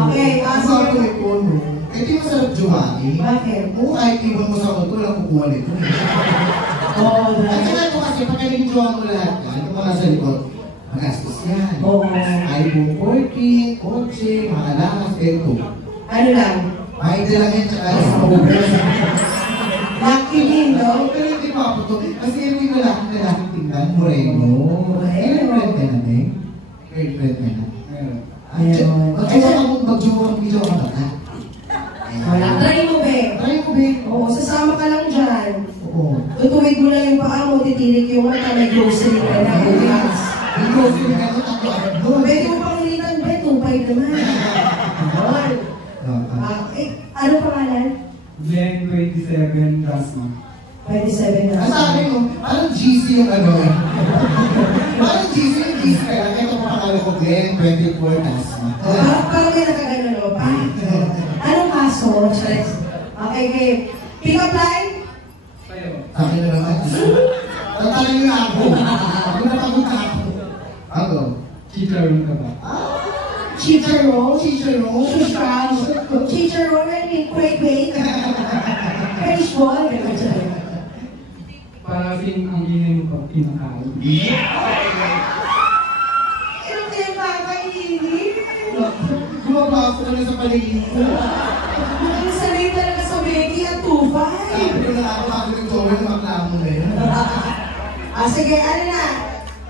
Okay, Ako ako ipon mo. Eh, di masarap juwagi. Bakit? Oo, kahit ibon mo sa ko lang kukuha nito. Oo, At saka ito kasi, pag naging-jowa mo lahat yan, kung mga sa likod, magastos yan. Oo. iPhone 14, kotse, mga alakas, ito. Ano lang? Mahit lang yan, tsaka over. Lucky din, no? Pero hindi pa ako to. Kasi yung lalaking tingnan, moreno. Girlfriend ka na, eh. Girlfriend ka na. Mag-jowa ka ba ka? Wala. Try mo, be. Try mo, be. Oo, sasama ka lang dyan. Oo. Tutuwid mo lang yung paa mo, titirik yung mata, may grocery ka na. May grocery ka na, tatlo. Pwede mo pang litan, be, tupay naman. Ano pangalan? Glenn 27 Dasma. 27 na. Sabi mo, parang GC yung ano eh. Parang GC yung GC ka lang. Ito pangalan ko, Glenn 24 Dasma. Parang may nakagano, no? Anong kaso? Okay, okay. Pick up line? Sa'yo. Sabi na naman. Tatalin niyo ako. Ako napagod ka ako. Ako. Chicharon ka ba? Chicharon? Chicharon? Chicharon, I mean, wait. French ball? Para kasing ang inin ko, pinakain. Ano kaya kakainin? Gumapasok ka na sa paligid ko. Ang sanay talaga sa Becky at Tufay. Sabi ko na ako ng jowa na maklamo na yun. Sige, ano na?